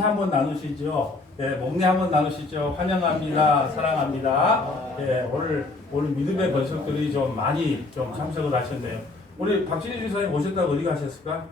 한번 나누시죠. 네, 목례 한번 나누시죠. 환영합니다. 사랑합니다. 네, 오늘 믿음의 권속들이 좀 많이 좀 참석을 하셨네요. 우리 박진희 주사님 오셨다가 어디 가셨을까?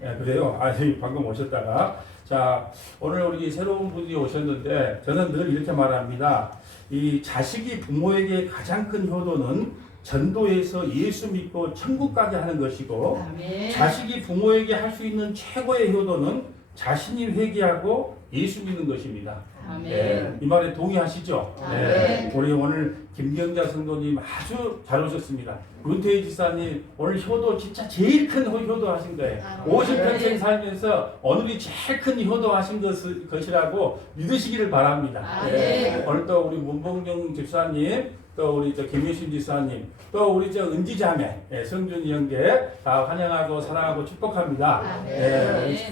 네, 그래요. 방금 오셨다가. 자, 오늘 우리 새로운 분이 오셨는데, 저는 늘 이렇게 말합니다. 이 자식이 부모에게 가장 큰 효도는 전도해서 예수 믿고 천국 가게 하는 것이고, 아멘. 자식이 부모에게 할 수 있는 최고의 효도는 자신이 회개하고 예수 믿는 것입니다. 네, 이 말에 동의하시죠? 네, 우리 오늘 김경자 성도님 아주 잘 오셨습니다. 문태희 지사님 오늘 효도 진짜 제일 큰 효도 하신 거예요. 50평생 살면서 오늘이 제일 큰 효도 하신 것이라고 믿으시기를 바랍니다. 네, 오늘 또 우리 문봉경 집사님, 또 우리 김유신 지사님, 또 우리 은지자매, 성준이 형제 다 환영하고 사랑하고 축복합니다.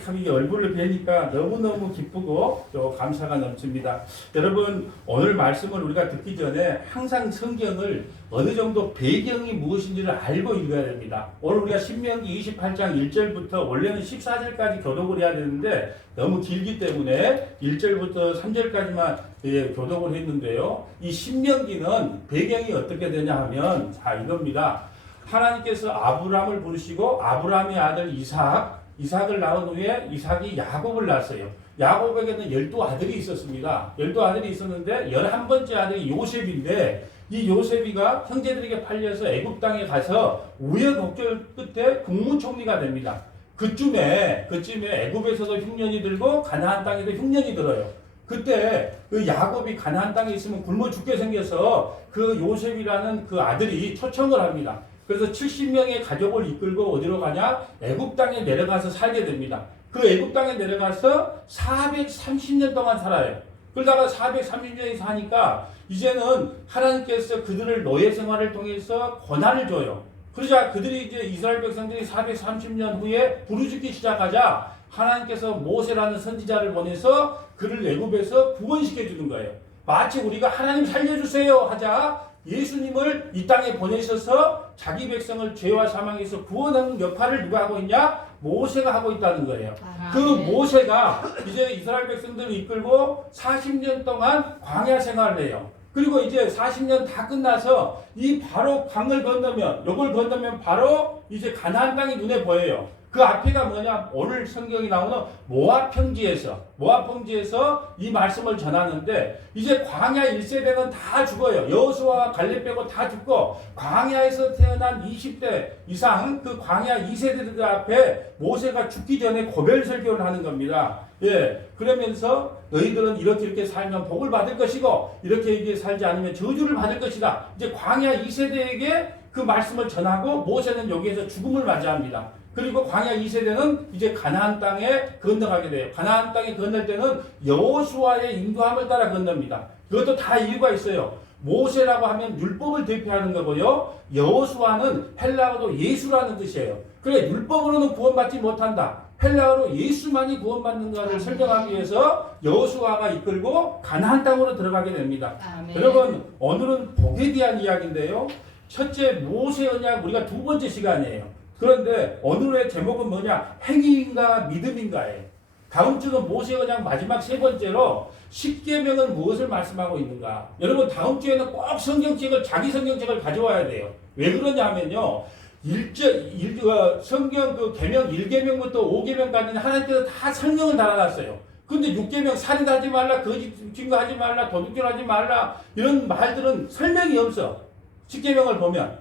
참 이게 얼굴을 뵈니까 너무너무 기쁘고 또 감사가 넘칩니다. 여러분, 오늘 말씀을 우리가 듣기 전에 항상 성경을 어느 정도 배경이 무엇인지를 알고 읽어야 됩니다. 오늘 우리가 신명기 28장 1절부터 원래는 14절까지 교독을 해야 되는데 너무 길기 때문에 1절부터 3절까지만 교독을 했는데요. 이 신명기는 배경이 어떻게 되냐 하면 이겁니다. 하나님께서 아브라함을 부르시고 아브라함의 아들 이삭을 낳은 후에 이삭이 야곱을 낳았어요. 야곱에게는 12아들이 있었습니다. 12아들이 있었는데 11번째 아들이 요셉인데, 이 요셉이가 형제들에게 팔려서 애굽 땅에 가서 우여곡절 끝에 국무총리가 됩니다. 그쯤에 애굽에서도 흉년이 들고 가나안 땅에도 흉년이 들어요. 그때 그 야곱이 가나안 땅에 있으면 굶어 죽게 생겨서 그 요셉이라는 그 아들이 초청을 합니다. 그래서 70명의 가족을 이끌고 어디로 가냐? 애굽 땅에 내려가서 살게 됩니다. 그 애굽 땅에 내려가서 430년 동안 살아요. 그러다가 430년이 사니까 이제는 하나님께서 그들을 노예 생활을 통해서 고난을 줘요. 그러자 그들이 이제 이스라엘 백성들이 430년 후에 부르짖기 시작하자 하나님께서 모세라는 선지자를 보내서 그를 애굽에서 구원시켜 주는 거예요. 마치 우리가 하나님 살려주세요 하자 예수님을 이 땅에 보내셔서 자기 백성을 죄와 사망에서 구원하는 역할을 누가 하고 있냐? 모세가 하고 있다는 거예요. 그 모세가 이제 이스라엘 백성들을 이끌고 40년 동안 광야 생활을 해요. 그리고 이제 40년 다 끝나서 이 바로 강을 건너면, 요걸 건너면 바로 이제 가나안 땅이 눈에 보여요. 그 앞에가 뭐냐? 오늘 성경이 나오는 모압 평지에서 이 말씀을 전하는데, 이제 광야 1세대는 다 죽어요. 여호수아와 갈렙 빼고 다 죽고, 광야에서 태어난 20대 이상 그 광야 2세대들 앞에 모세가 죽기 전에 고별 설교를 하는 겁니다. 그러면서 너희들은 이렇게 살면 복을 받을 것이고, 이렇게 살지 않으면 저주를 받을 것이다. 이제 광야 2세대에게 그 말씀을 전하고, 모세는 여기에서 죽음을 맞이합니다. 그리고 광야 2세대는 이제 가나안 땅에 건너가게 돼요. 가나안 땅에 건널 때는 여호수아의 인도함을 따라 건넙니다. 그것도 다 이유가 있어요. 모세라고 하면 율법을 대표하는 거고요. 여호수아는 헬라어로 예수라는 뜻이에요. 그래, 율법으로는 구원받지 못한다. 헬라어로 예수만이 구원받는가를 설명하기 위해서 여호수아가 이끌고 가나안 땅으로 들어가게 됩니다. 아멘. 여러분, 오늘은 복에 대한 이야기인데요. 첫째, 모세 언약, 우리가 두 번째 시간이에요. 그런데 오늘의 제목은 뭐냐? 행위인가 믿음인가예요. 다음 주는 모세 언약 마지막 세 번째로 십계명은 무엇을 말씀하고 있는가? 여러분, 다음 주에는 꼭 자기 성경책을 가져와야 돼요. 왜 그러냐면요. 성경 그 계명 1계명부터 5계명까지는 하나님께서 다 설명을 달아놨어요. 근데 6계명 살인하지 말라, 거짓 증거하지 말라, 도둑질하지 말라, 이런 말들은 설명이 없어. 10계명을 보면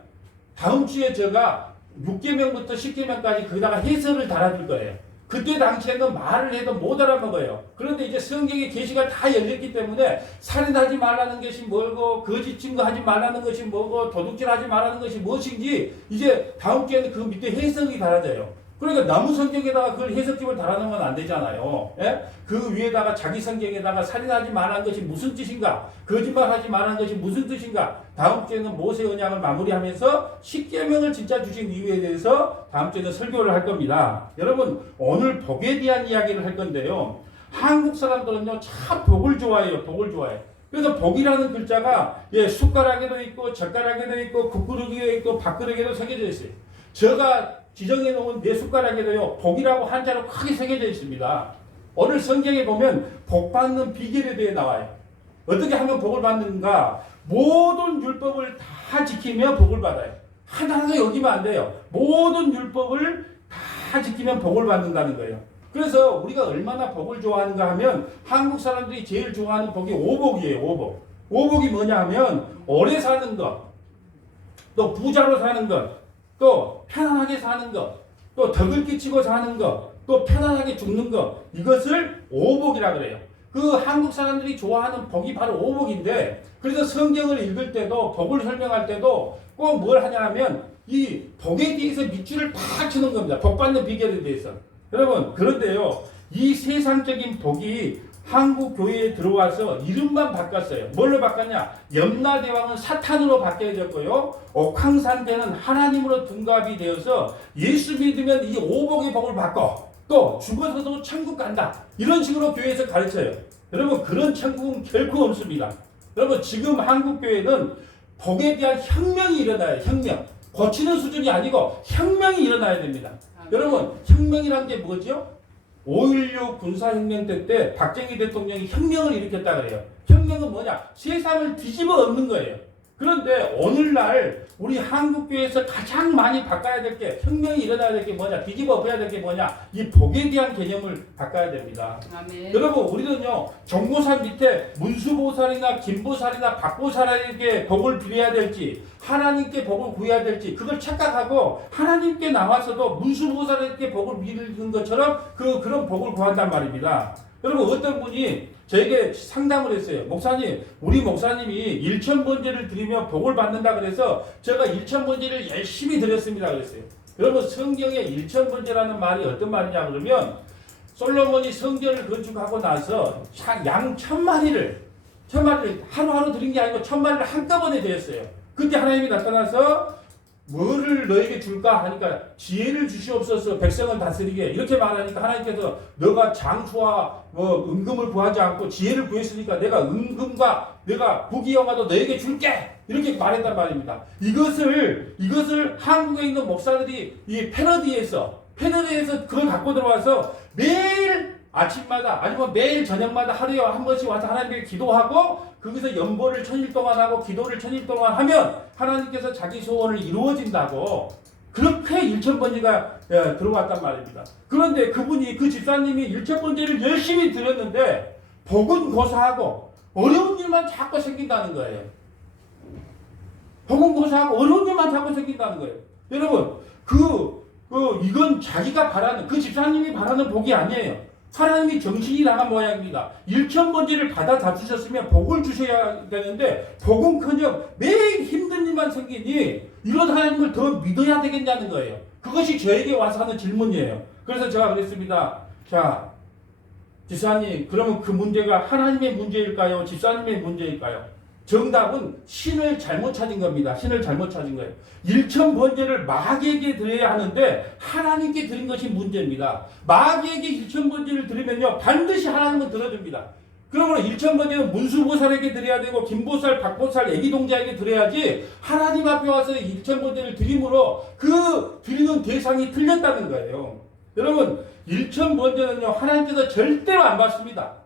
다음 주에 제가 6계명부터 10계명까지 거기다가 해설을 달아줄 거예요. 그때 당시에는 말을 해도 못 알아먹어요. 그런데 이제 성경의 계시가 다 열렸기 때문에 살인하지 말라는 것이 뭐고, 거짓 증거하지 말라는 것이 뭐고, 도둑질하지 말라는 것이 무엇인지 이제 다음 주에는 그 밑에 해석이 달아져요. 그러니까 나무 성경에다가 그걸 해석집을 달아놓으면 안 되잖아요. 그 위에다가 자기 성경에다가 살인하지 말라는 것이 무슨 뜻인가, 거짓말하지 말라는 것이 무슨 뜻인가, 다음 주에는 모세 언약을 마무리하면서 10계명을 진짜 주신 이유에 대해서 다음 주에는 설교를 할 겁니다. 여러분, 오늘 복에 대한 이야기를 할 건데요. 한국 사람들은요, 참 복을 좋아해요. 복을 좋아해요. 그래서 복이라는 글자가 숟가락에도 있고 젓가락에도 있고 국그릇에도 있고 밥그릇에도 새겨져 있어요. 제가 지정해 놓은 내 숟가락에도요, 복이라고 한자로 크게 새겨져 있습니다. 오늘 성경에 보면 복 받는 비결에 대해 나와요. 어떻게 하면 복을 받는가? 모든 율법을 다 지키면 복을 받아요. 하나하나 여기면 안 돼요. 모든 율법을 다 지키면 복을 받는다는 거예요. 그래서 우리가 얼마나 복을 좋아하는가 하면 한국 사람들이 제일 좋아하는 복이 오복이에요. 오복. 오복이 뭐냐 하면 오래 사는 것, 또 부자로 사는 것, 또 편안하게 사는 것, 또 덕을 끼치고 사는 것, 또 편안하게 죽는 것, 이것을 오복이라 그래요. 그 한국 사람들이 좋아하는 복이 바로 오복인데, 그래서 성경을 읽을 때도 복을 설명할 때도 꼭 뭘 하냐 하면 이 복에 대해서 밑줄을 팍 치는 겁니다. 복 받는 비결에 대해서. 여러분, 그런데요, 이 세상적인 복이 한국 교회에 들어와서 이름만 바꿨어요. 뭘로 바꿨냐? 염라대왕은 사탄으로 바뀌어졌고요. 옥황상제는 하나님으로 둔갑이 되어서 예수 믿으면 이 오복의 복을 받고 또 죽어서도 천국 간다. 이런 식으로 교회에서 가르쳐요. 여러분, 그런 천국은 결코 없습니다. 여러분, 지금 한국 교회는 복에 대한 혁명이 일어나요. 혁명. 고치는 수준이 아니고 혁명이 일어나야 됩니다. 여러분, 혁명이란 게 뭐죠? 5.16 군사혁명 때 박정희 대통령이 혁명을 일으켰다 그래요. 혁명은 뭐냐? 세상을 뒤집어 엎는 거예요. 그런데 오늘날 우리 한국교회에서 가장 많이 바꿔야 될 게, 혁명이 일어나야 될 게 뭐냐? 뒤집어 엎어야 될 게 뭐냐? 이 복에 대한 개념을 바꿔야 됩니다. 아멘. 여러분, 우리는요, 정보살 밑에 문수보살이나 김보살이나 박보살에게 복을 빌어야 될지, 하나님께 복을 구해야 될지, 그걸 착각하고 하나님께 나와서도 문수보살에게 복을 빌는 것처럼 그런 복을 구한단 말입니다. 여러분, 어떤 분이 저에게 상담을 했어요. 목사님, 우리 목사님이 일천번제를 드리면 복을 받는다 그래서 제가 일천번제를 열심히 드렸습니다 그랬어요. 여러분, 성경에 일천번제라는 말이 어떤 말이냐 그러면 솔로몬이 성전을 건축하고 나서 양 1000마리를 하루하루 드린 게 아니고 1000마리를 한꺼번에 드렸어요. 그때 하나님이 나타나서 뭐를 너에게 줄까 하니까 지혜를 주시옵소서 백성을 다스리게 이렇게 말하니까 하나님께서 너가 장수와 은금을 구하지 않고 지혜를 구했으니까 내가 은금과 내가 부귀영화도 너에게 줄게 이렇게 말했단 말입니다. 이것을 한국에 있는 목사들이 이 패러디에서 그걸 갖고 들어와서 매일 아침마다 아니면 매일 저녁마다 하루에 한 번씩 와서 하나님께 기도하고 거기서 연보를 1000일 동안 하고 기도를 1000일 동안 하면 하나님께서 자기 소원을 이루어진다고 그렇게 1000번제가 들어왔단 말입니다. 그런데 그분이 그 집사님이 1000번제를 열심히 드렸는데 복은 고사하고 어려운 일만 자꾸 생긴다는 거예요. 복은 고사하고 어려운 일만 자꾸 생긴다는 거예요. 여러분 이건 자기가 바라는 그 집사님이 바라는 복이 아니에요. 하나님이 정신이 나간 모양입니다. 1000번제를 받아 잡수셨으면 복을 주셔야 되는데 복은커녕 매일 힘든 일만 생기니 이런 하나님을 더 믿어야 되겠냐는 거예요. 그것이 저에게 와서 하는 질문이에요. 그래서 제가 그랬습니다. 자, 집사님, 그러면 그 문제가 하나님의 문제일까요? 집사님의 문제일까요? 정답은 신을 잘못 찾은 겁니다. 신을 잘못 찾은 거예요. 1000번제를 마귀에게 드려야 하는데 하나님께 드린 것이 문제입니다. 마귀에게 1000번제를 드리면요 반드시 하나님은 들어줍니다. 그러므로 1000번제는 문수보살에게 드려야 되고 김보살, 박보살, 애기동자에게 드려야지 하나님 앞에 와서 1000번제를 드림으로 그 드리는 대상이 틀렸다는 거예요. 여러분 1000번제는요 하나님께서 절대로 안 받습니다.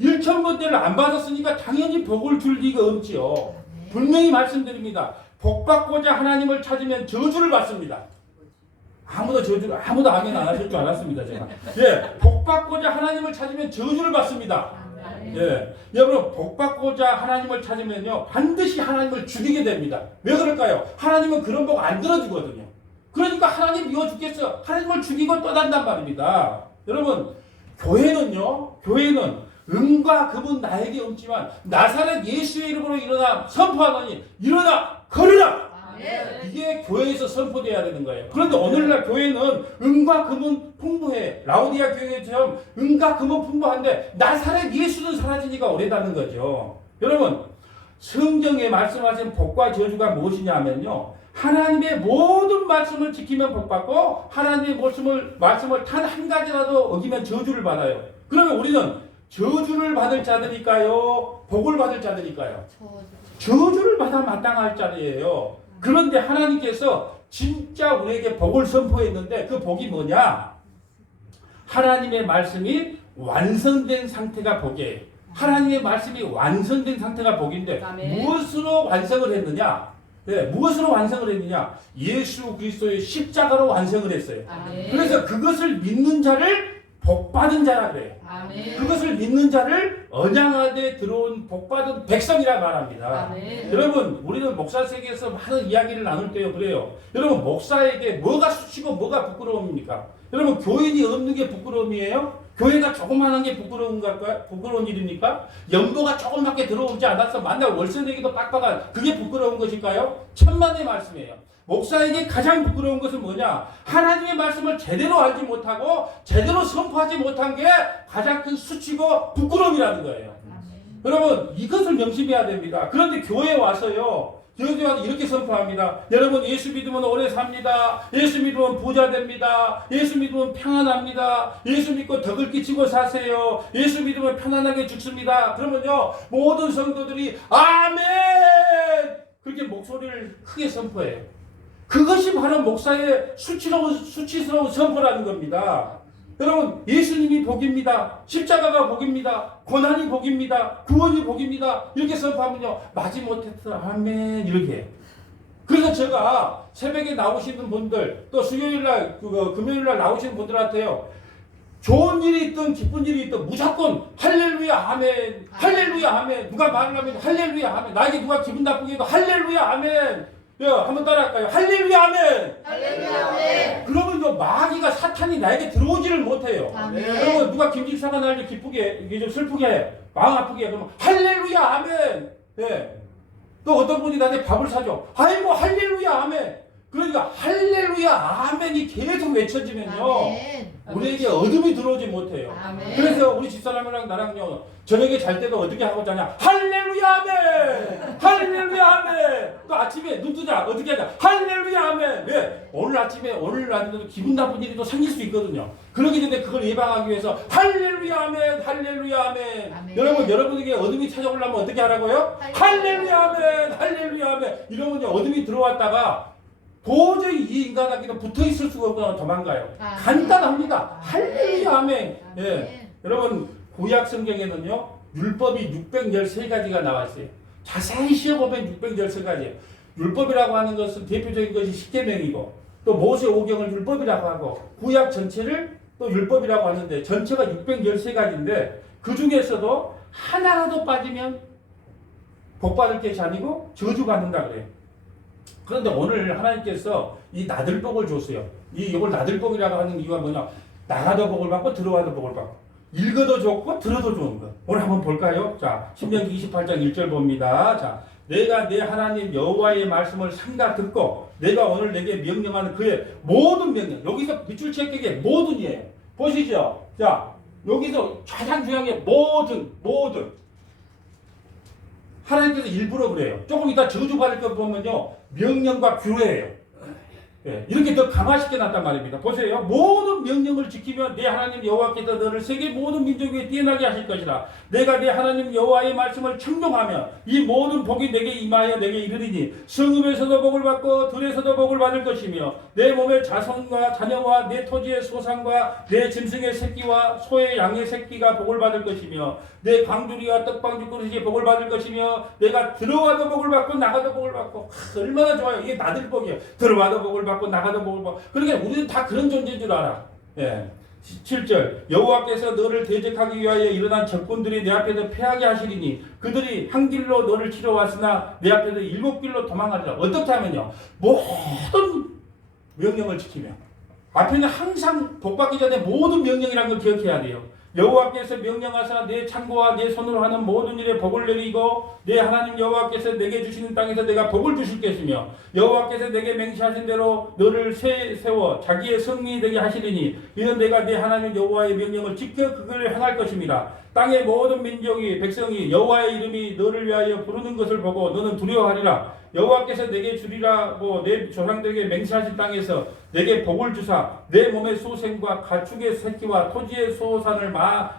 1000번제를 안 받았으니까 당연히 복을 줄 리가 없지요. 분명히 말씀드립니다. 복 받고자 하나님을 찾으면 저주를 받습니다. 아무도 아멘 안 하실 줄 알았습니다. 제가. 복 받고자 하나님을 찾으면 저주를 받습니다. 여러분 복 받고자 하나님을 찾으면요 반드시 하나님을 죽이게 됩니다. 왜 그럴까요? 하나님은 그런 복 안 들어주거든요. 그러니까 하나님 미워 죽겠어. 하나님을 죽이고 떠난단 말입니다. 여러분 교회는 은과 금은 나에게 없지만 나사렛 예수의 이름으로 일어나 선포하노니 일어나 걸으라. 이게 교회에서 선포돼야 되는 거예요. 그런데 오늘날 교회는 은과 금은 풍부해. 라오디아 교회처럼 은과 금은 풍부한데 나사렛 예수는 사라지니까 오래다는 거죠. 여러분 성경에 말씀하신 복과 저주가 무엇이냐 하면요 하나님의 모든 말씀을 지키면 복받고 하나님의 말씀을 단 한 가지라도 어기면 저주를 받아요. 그러면 우리는 저주를 받을 자들일까요? 복을 받을 자들일까요? 저주를 받아 마땅할 자리예요. 그런데 하나님께서 진짜 우리에게 복을 선포했는데 그 복이 뭐냐? 하나님의 말씀이 완성된 상태가 복이에요. 하나님의 말씀이 완성된 상태가 복인데 아멘. 무엇으로 완성을 했느냐? 네, 무엇으로 완성을 했느냐? 예수 그리스도의 십자가로 완성을 했어요. 아멘. 그래서 그것을 믿는 자를 복받은 자라 그래요. 아멘. 그것을 믿는 자를 언양하되 들어온 복받은 백성이라 말합니다. 아멘. 여러분, 우리는 목사 세계에서 많은 이야기를 나눌 때요 그래요. 여러분, 목사에게 뭐가 수치고 뭐가 부끄러움입니까? 여러분, 교인이 없는 게 부끄러움이에요? 교회가 조그마한 게 부끄러운 일입니까? 연보가 조그맣게 들어오지 않아서 만날 월세 내기도 빡빡한 그게 부끄러운 것일까요? 천만의 말씀이에요. 목사에게 가장 부끄러운 것은 뭐냐? 하나님의 말씀을 제대로 알지 못하고 제대로 선포하지 못한 게 가장 큰 수치고 부끄러움이라는 거예요. 여러분, 이것을 명심해야 됩니다. 그런데 교회에 와서요, 교회에 와서 이렇게 선포합니다. 여러분, 예수 믿으면 오래 삽니다. 예수 믿으면 부자 됩니다. 예수 믿으면 평안합니다. 예수 믿고 덕을 끼치고 사세요. 예수 믿으면 편안하게 죽습니다. 그러면요, 모든 성도들이 아멘! 그렇게 목소리를 크게 선포해요. 그것이 바로 목사의 수치스러운 선포라는 겁니다. 여러분, 예수님이 복입니다. 십자가가 복입니다. 고난이 복입니다. 구원이 복입니다. 이렇게 선포하면요, 마지못해서 아멘 이렇게 해요. 그래서 제가 새벽에 나오시는 분들, 또 수요일날, 금요일날 나오시는 분들한테요, 좋은 일이 있든 기쁜 일이 있든 무조건 할렐루야 아멘, 할렐루야 아멘. 누가 말을 하면 할렐루야 아멘. 나에게 누가 기분 나쁘게 해도 할렐루야 아멘. 한번 따라할까요? 할렐루야 아멘. 할렐루야 아멘. 그러면요, 마귀가 사탄이 나에게 들어오지를 못해요. 아멘. 그러면 누가 김집사가 나를 기쁘게, 이게 좀 슬프게 해, 마음 아프게 해, 그러면 할렐루야 아멘. 예. 또 어떤 분이 나한테 밥을 사줘. 아이고 할렐루야 아멘. 그러니까 할렐루야 아멘이 계속 외쳐지면요, 아멘. 우리에게 어둠이 들어오지 못해요. 아멘. 그래서 우리 집사람이랑 나랑요, 저녁에 잘 때도 어떻게 하고 자냐? 할렐루야 아멘! 할렐루야 아멘! 또 아침에 눈 뜨자 어떻게 하냐? 할렐루야 아멘! 왜? 오늘 아침에 기분 나쁜 일이 또 생길 수 있거든요. 그러기 전에 그걸 예방하기 위해서 할렐루야 아멘! 할렐루야 아멘! 아멘. 여러분에게 어둠이 찾아오려면 어떻게 하라고요? 할렐루야 아멘! 할렐루야 아멘! 이러면요, 어둠이 들어왔다가 도저히 이 인간에게는 붙어 있을 수가 없거나 도망가요. 아멘. 간단합니다. 할렐루야 아멘. 아멘. 예. 여러분, 구약 성경에는요, 율법이 613가지가 나와 있어요. 자세히 시어보면 613가지예요. 율법이라고 하는 것은 대표적인 것이 십계명이고, 또 모세 오경을 율법이라고 하고, 구약 전체를 또 율법이라고 하는데, 전체가 613가지인데 그 중에서도 하나라도 빠지면 복받을 것이 아니고 저주받는다 그래요. 그런데 오늘 하나님께서 이 나들복을 줬어요. 이걸 나들복이라고 하는 이유가 뭐냐? 나가도 복을 받고 들어와도 복을 받고, 읽어도 좋고 들어도 좋은 것. 오늘 한번 볼까요? 자, 신명기 28장 1절 봅니다. 자, 내가 내 하나님 여호와의 말씀을 삼가 듣고 내가 오늘 내게 명령하는 그의 모든 명령. 여기서 밑줄 체크의 모든이에요. 보시죠. 자, 여기서 가장 중요한 게 모든. 하나님께서 일부러 그래요. 조금 이따 저주받을 것 보면요, 명령과 규례예요. 예, 이렇게 더 강화시켜 놨단 말입니다. 보세요. 모든 명령을 지키면 내 하나님 여호와께서 너를 세계 모든 민족 위에 뛰어나게 하실 것이라. 내가 내 하나님 여호와의 말씀을 청종하면 이 모든 복이 내게 임하여 내게 이르리니 성읍에서도 복을 받고 들에서도 복을 받을 것이며 내 몸의 자손과 자녀와 내 토지의 소산과 내 짐승의 새끼와 소의 양의 새끼가 복을 받을 것이며 내 광주리와 떡방주 그릇이 복을 받을 것이며 내가 들어와도 복을 받고 나가도 복을 받고. 얼마나 좋아요. 이게 나들복이에요. 들어와도 복을 받고 나가도 복을 받고. 그러니까 우리는 다 그런 존재인 줄 알아. 예. 7절 여호와께서 너를 대적하기 위하여 일어난 적군들이 내 앞에서 패하게 하시리니 그들이 한 길로 너를 치러 왔으나 내 앞에서 7길로 도망하리라. 어떻게 하면요, 모든 명령을 지키며, 앞에는 항상 복받기 전에 모든 명령이라는 걸 기억해야 돼요. 여호와께서 명령하사 내 창고와 내 손으로 하는 모든 일에 복을 내리고 내 하나님 여호와께서 내게 주시는 땅에서 내가 복을 주실 것이며 여호와께서 내게 맹세하신 대로 너를 세워 자기의 성민이 되게 하시리니 이는 내가 내 하나님 여호와의 명령을 지켜 그걸 행할 것입니다. 땅의 모든 민족이 백성이 여호와의 이름이 너를 위하여 부르는 것을 보고 너는 두려워하리라. 여호와께서 내게 주리라고 내 조상들에게 맹세하신 땅에서 내게 복을 주사 내 몸의 소생과 가축의 새끼와 토지의 소산을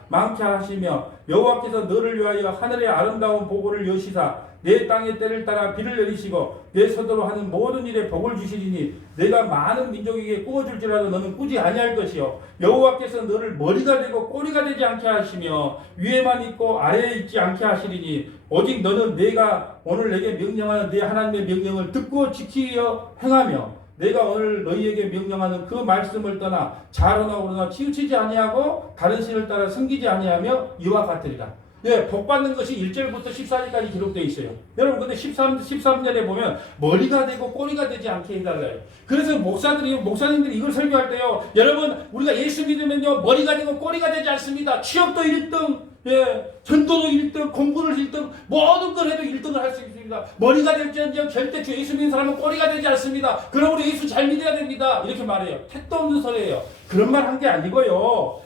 많게 하시며 여호와께서 너를 위하여 하늘의 아름다운 보고를 여시사 내 땅의 때를 따라 비를 내리시고 내 손으로 하는 모든 일에 복을 주시리니 내가 많은 민족에게 꾸어줄지라도 너는 꾸지 아니할 것이요 여호와께서 너를 머리가 되고 꼬리가 되지 않게 하시며 위에만 있고 아래에 있지 않게 하시리니 오직 너는 내가 오늘 내게 명령하는 내 하나님의 명령을 듣고 지키려 행하며 내가 오늘 너희에게 명령하는 그 말씀을 떠나 좌로나 우로나 치우치지 아니하고 다른 신을 따라 섬기지 아니하며 이와 같으리라. 예, 복 받는 것이 1절부터 14절까지 기록되어 있어요. 여러분, 근데 13절에 보면 머리가 되고 꼬리가 되지 않게 해달라요. 그래서 목사님들이 이걸 설교할 때요, 여러분, 우리가 예수 믿으면요, 머리가 되고 꼬리가 되지 않습니다. 취업도 1등, 예, 전도도 1등, 공부를 1등, 모든 걸 해도 1등을 할 수 있습니다. 머리가 될지언정 절대 주 예수 믿는 사람은 꼬리가 되지 않습니다. 그러므로 예수 잘 믿어야 됩니다. 이렇게 말해요. 택도 없는 소리예요. 그런 말 한 게 아니고요.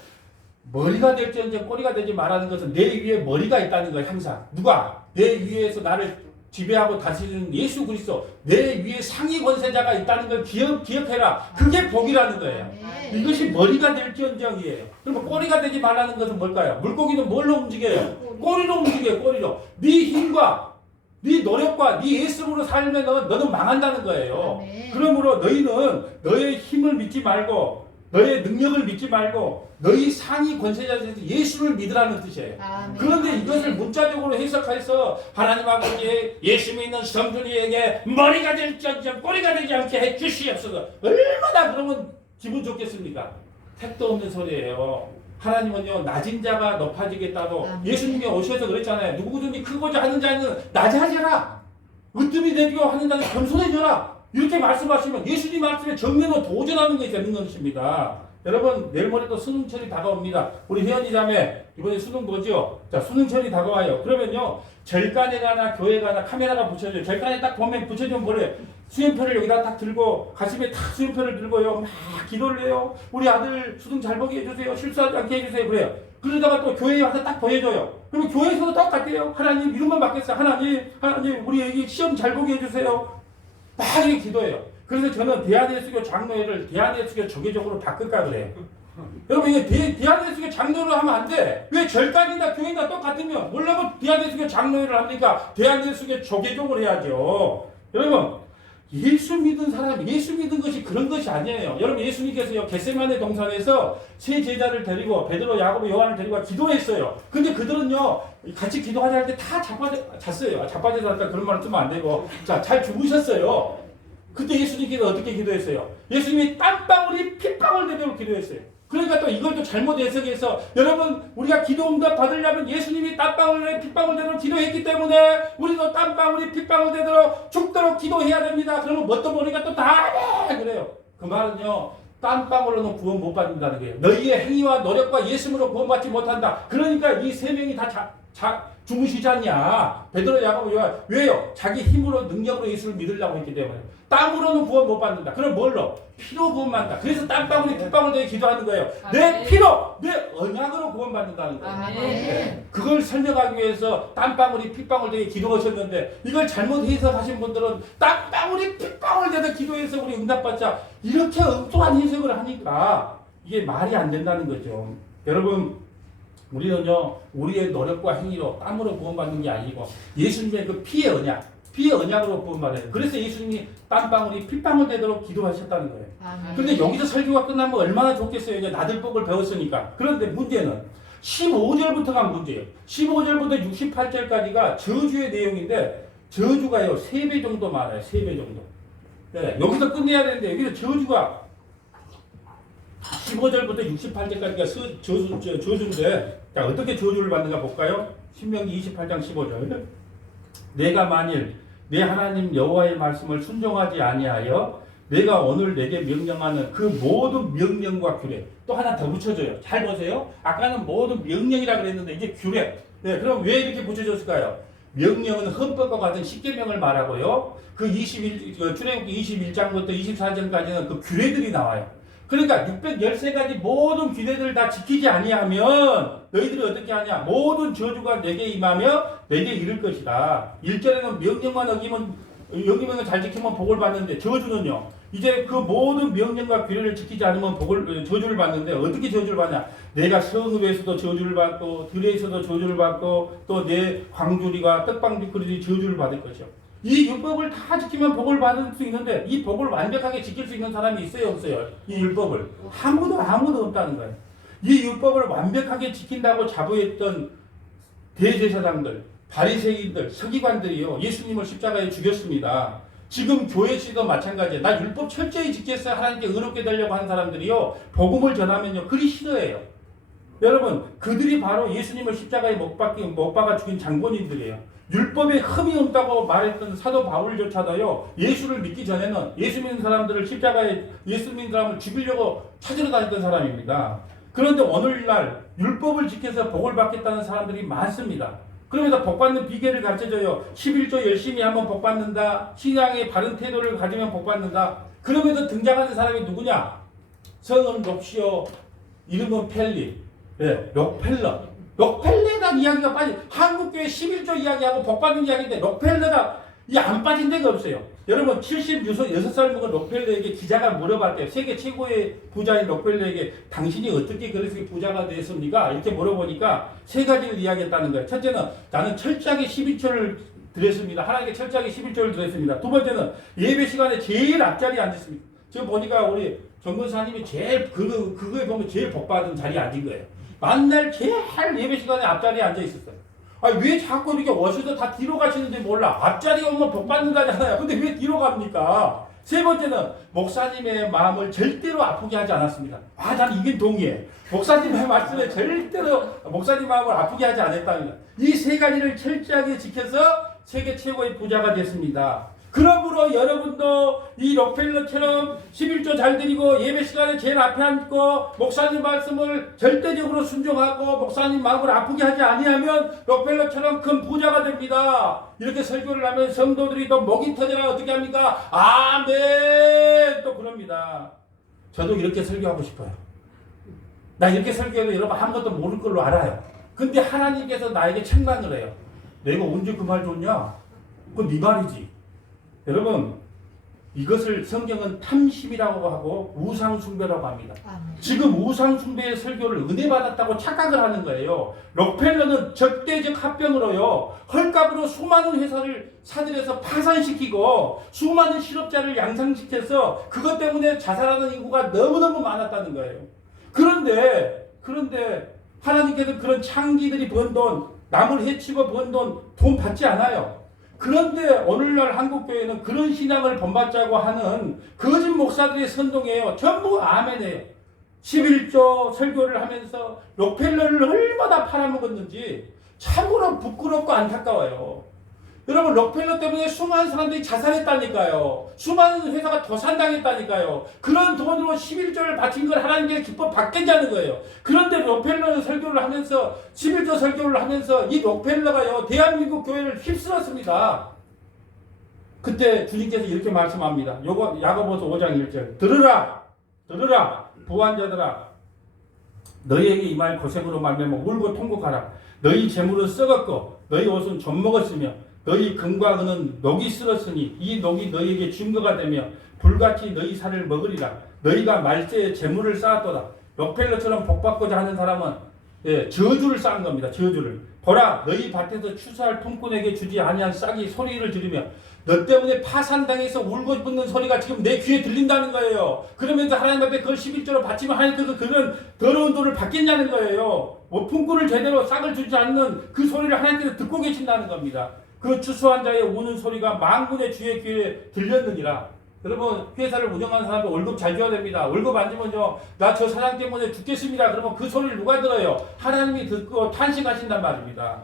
머리가 될지언정 꼬리가 되지 말라는 것은 내 위에 머리가 있다는 거예요. 항상. 누가? 내 위에서 나를 지배하고 다스리는 예수 그리스도, 내 위에 상위 권세자가 있다는 걸 기억해라. 그게 복이라는 거예요. 이것이 머리가 될지언정이에요. 그러면 꼬리가 되지 말라는 것은 뭘까요? 물고기는 뭘로 움직여요? 꼬리로 움직여요. 꼬리로. 네 힘과 네 노력과 네 예수로 살면 너는 망한다는 거예요. 그러므로 너희는 너의 힘을 믿지 말고 너의 능력을 믿지 말고 너희 상위 권세자에서 예수를 믿으라는 뜻이에요. 그런데 이것을 문자적으로 해석해서 하나님 아버지 예수 믿는 성도들에게 머리가 될지언정 꼬리가 되지 않게 해주시옵소서. 얼마나 그러면 기분 좋겠습니까? 택도 없는 소리예요. 하나님은요, 낮은 자가 높아지겠다고 예수님이 오셔서 그랬잖아요. 누구든지 크고자 하는 자는 낮아져라. 으뜸이 되기로 하는 자는 겸손해져라. 이렇게 말씀하시면 예수님 말씀에 정면으로 도전하는 것이 되는 것입니다. 여러분, 내일 모레도 수능철이 다가옵니다. 우리 혜연이 자매 이번에 수능 보죠? 자, 수능철이 다가와요. 그러면요, 절간에 가나 교회 가나 카메라가 붙여져요. 절간에 딱 보면 붙여주면 뭐래? 수행표를 여기다 딱 들고 가슴에 딱 수행표를 들고요, 막 기도를 해요. 우리 아들 수능 잘 보게 해주세요. 실수하지 않게 해주세요. 그래요. 그러다가 또 교회에 와서 딱 보여줘요. 그리고 교회에서도 똑같아요. 하나님 이름만 받겠어요. 하나님 우리 애기 시험 잘 보게 해주세요. 막 이렇게 기도해요. 그래서 저는 대한예수교 장로회를 대한예수교 조계적으로 바꿀까 그래요. 여러분, 이게 대한예수교 장로를 하면 안 돼. 왜 절간이나 교회나 똑같으면 몰라고 대한예수교 장로회를 합니까? 대한예수교 조계적으로 해야죠. 여러분, 예수 믿은 사람, 예수 믿은 것이 그런 것이 아니에요. 여러분, 예수님께서요, 겟세마네 동산에서 세 제자를 데리고 베드로, 야고보, 요한을 데리고 기도했어요. 근데 그들은요, 같이 기도하자 할 때 다 잤어요. 자빠져서 할까 그런 말을 쓰면 안 되고, 자, 잘 주무셨어요. 그때 예수님께서 어떻게 기도했어요? 예수님이 땀방울이 핏방울 되도록 기도했어요. 그러니까 또 이걸 또 잘못 해석해서 여러분, 우리가 기도 응답 받으려면 예수님이 땀방울에 핏방울 되도록 기도했기 때문에 우리도 땀방울이 핏방울 되도록 죽도록 기도해야 됩니다. 그러면 뭣도 모르니까 또 다 해! 그래요. 그 말은요, 땀방울로는 구원 못 받는다는 거예요. 너희의 행위와 노력과 예수로 구원받지 못한다. 그러니까 이 세 명이 다 주무시지 않냐? 베드로, 야고보, 요한. 왜요? 자기 힘으로 능력으로 예수를 믿으려고 했기 때문에. 땀으로는 구원 못 받는다. 그럼 뭘로? 피로 구원받는다. 그래서 땀방울이 핏방울 되게 기도하는 거예요. 내 피로, 내 언약으로 구원받는다는 거예요. 네. 그걸 설명하기 위해서 땀방울이 핏방울 되게 기도하셨는데 이걸 잘못 해석하신 분들은 땀방울이 핏방울 되게 기도해서 우리 응답받자 이렇게 엉뚱한 해석을 하니까 이게 말이 안 된다는 거죠. 여러분, 우리는요, 우리의 노력과 행위로 땀으로 구원받는 게 아니고 예수님의 그 피의 언약으로 구원받아요. 그래서 예수님이 땀방울이 핏방울 되도록 기도하셨다는 거예요. 그런데 여기서 설교가 끝나면 얼마나 좋겠어요. 이제 나들복을 배웠으니까. 그런데 문제는 15절부터가 문제예요. 15절부터 68절까지가 저주의 내용인데 저주가요, 3배 정도 많아요. 3배 정도. 네, 여기서 끝내야 되는데 여기서 저주가 15절부터 68절까지가 저주인데, 자, 어떻게 저주를 받는가 볼까요? 신명기 28장 15절. 내가 만일 내 하나님 여호와의 말씀을 순종하지 아니하여 내가 오늘 내게 명령하는 그 모든 명령과 규례, 또 하나 더 붙여줘요. 잘 보세요. 아까는 모든 명령이라 그랬는데 이게 규례. 네, 그럼 왜 이렇게 붙여줬을까요? 명령은 헌법과 같은 십계명을 말하고요. 그 출애굽기 21장부터 24장까지는 그 규례들이 나와요. 그러니까 613가지 모든 규례들을 다 지키지 아니하면 너희들이 어떻게 하냐? 모든 저주가 내게 임하며 내게 이를 것이다. 1절에는 명령만 어기면 잘 지키면 복을 받는데 저주는요, 이제 그 모든 명령과 규례를 지키지 않으면 저주를 받는데 어떻게 저주를 받냐? 내가 성읍에서도 저주를 받고 들에서도 저주를 받고 또 내 광주리가 떡방비 그릇이 저주를 받을 것이요. 이 율법을 다 지키면 복을 받을 수 있는데 이 복을 완벽하게 지킬 수 있는 사람이 있어요, 없어요? 이 율법을 아무도 없다는 거예요. 이 율법을 완벽하게 지킨다고 자부했던 대제사장들, 바리새인들, 서기관들이요 예수님을 십자가에 죽였습니다. 지금 교회시도 마찬가지예요. 나 율법 철저히 지켰어 하나님께 의롭게 되려고 하는 사람들이요 복음을 전하면요 그리 싫어해요. 여러분 그들이 바로 예수님을 십자가에 못 박아 죽인 장본인들이에요. 율법에 흠이 없다고 말했던 사도 바울조차도요 예수를 믿기 전에는 예수 믿는 사람들을 십자가에 예수 믿는 사람을 죽이려고 찾으러 다녔던 사람입니다. 그런데 오늘날 율법을 지켜서 복을 받겠다는 사람들이 많습니다. 그러면서 복받는 비결을 가르쳐줘요. 11조 열심히 하면 복받는다. 신앙의 바른 태도를 가지면 복받는다. 그러면서 등장하는 사람이 누구냐? 성은 록시오, 이름은 펠리. 네, 록펠러. 록펠러에 대한 이야기가 빠지. 한국교회 11조 이야기하고 복받는 이야기인데 록펠러가 안 빠진 데가 없어요. 여러분 76살 먹은 록펠러에게 기자가 물어봤대요. 세계 최고의 부자인 록펠러에게 당신이 어떻게 그렇게 부자가 됐습니까? 이렇게 물어보니까 세 가지를 이야기했다는 거예요. 첫째는 나는 철저하게 11조를 드렸습니다. 하나님께 철저하게 11조를 드렸습니다. 두 번째는 예배 시간에 제일 앞자리에 앉았습니다. 지금 보니까 우리 정근사님이 제일 그거에 보면 제일 복받은 자리에 앉은 거예요. 만날 제일 예배 시간에 앞자리에 앉아 있었어요. 왜 자꾸 이렇게 오셔도 다 뒤로 가시는지 몰라. 앞자리에 오면 복 받는다잖아요. 근데 왜 뒤로 갑니까? 세 번째는 목사님의 마음을 절대로 아프게 하지 않았습니다. 난 이게 동의해. 목사님의 말씀에 절대로 목사님 마음을 아프게 하지 않았답니다. 이 세 가지를 철저하게 지켜서 세계 최고의 부자가 됐습니다. 그러므로 여러분도 이 록펠러처럼 11조 잘 드리고 예배 시간에 제일 앞에 앉고 목사님 말씀을 절대적으로 순종하고 목사님 마음을 아프게 하지 아니하면 록펠러처럼 큰 부자가 됩니다. 이렇게 설교를 하면 성도들이 또 목이 터져라 어떻게 합니까? 아멘 또 그럽니다. 저도 이렇게 설교하고 싶어요. 나 이렇게 설교해도 여러분 아무것도 모를 걸로 알아요. 근데 하나님께서 나에게 책망을 해요. 내가 언제 그 말 줬냐? 그건 네 말이지. 여러분 이것을 성경은 탐심이라고 하고 우상숭배라고 합니다. 지금 우상숭배의 설교를 은혜 받았다고 착각을 하는 거예요. 록펠러는 적대적 합병으로요 헐값으로 수많은 회사를 사들여서 파산시키고 수많은 실업자를 양상시켜서 그것 때문에 자살하는 인구가 너무너무 많았다는 거예요. 그런데 하나님께서 그런 창기들이 번 돈, 남을 해치고 번 돈 받지 않아요. 그런데 오늘날 한국교회는 그런 신앙을 본받자고 하는 거짓 목사들의 선동이에요. 전부 아멘이에요. 11조 설교를 하면서 록펠러를 얼마나 팔아먹었는지 참으로 부끄럽고 안타까워요. 여러분 록펠러 때문에 수많은 사람들이 자살했다니까요. 수많은 회사가 도산당했다니까요. 그런 돈으로 11조를 바친 걸 하나님께 기뻐 받겠냐는 거예요. 그런데 록펠러 설교를 하면서 11조 설교를 하면서 이 록펠러가요 대한민국 교회를 휩쓸었습니다. 그때 주님께서 이렇게 말씀합니다. 요거 야고보서 5장 1절 들으라 부한자들아 너희에게 이 말 고생으로 말미암아 울고 통곡하라. 너희 재물은 썩었고 너희 옷은 좀 먹었으며 너희 금과 은은 녹이 쓸었으니 이 녹이 너희에게 증거가 되며 불같이 너희 살을 먹으리라. 너희가 말세에 재물을 쌓았도다. 록펠러처럼 복받고자 하는 사람은 저주를 쌓은 겁니다. 저주를. 보라 너희 밭에서 추수할 품꾼에게 주지 아니한 싹이 소리를 지르며 너 때문에 파산당해서 울고 붙는 소리가 지금 내 귀에 들린다는 거예요. 그러면서 하나님 앞에 그걸 11조로 바치면 하나님께서 그런 더러운 돈을 받겠냐는 거예요. 품꾼을 제대로 싹을 주지 않는 그 소리를 하나님께서 듣고 계신다는 겁니다. 그 추수한 자의 우는 소리가 만군의 주의 귀에 들렸느니라. 여러분 회사를 운영하는 사람이 월급 잘 줘야 됩니다. 월급 안 주면요 나 저 사장 때문에 죽겠습니다. 그러면 그 소리를 누가 들어요? 하나님이 듣고 탄식하신단 말입니다.